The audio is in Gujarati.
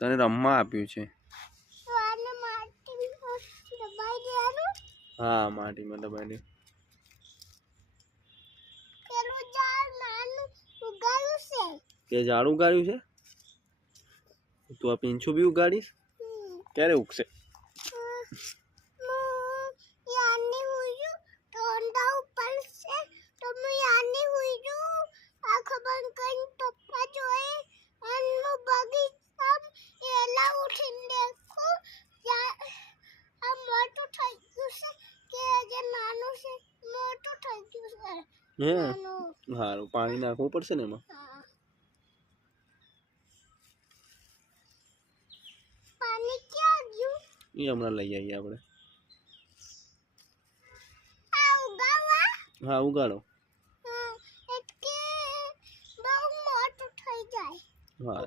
તને રમવા આપ્યું છે. હા માટીમાં દબાઈ દે. કે ઝાડ ઉગાડ્યું છે? તું આ પીંછું બી ઉગાડીશ? ક્યારે ઉગશે? હે સારું પાણી નાખવું પડશે ને એમાં. એ હમણાં લઈ આવીએ આપણે. હા ઉગાડો. હા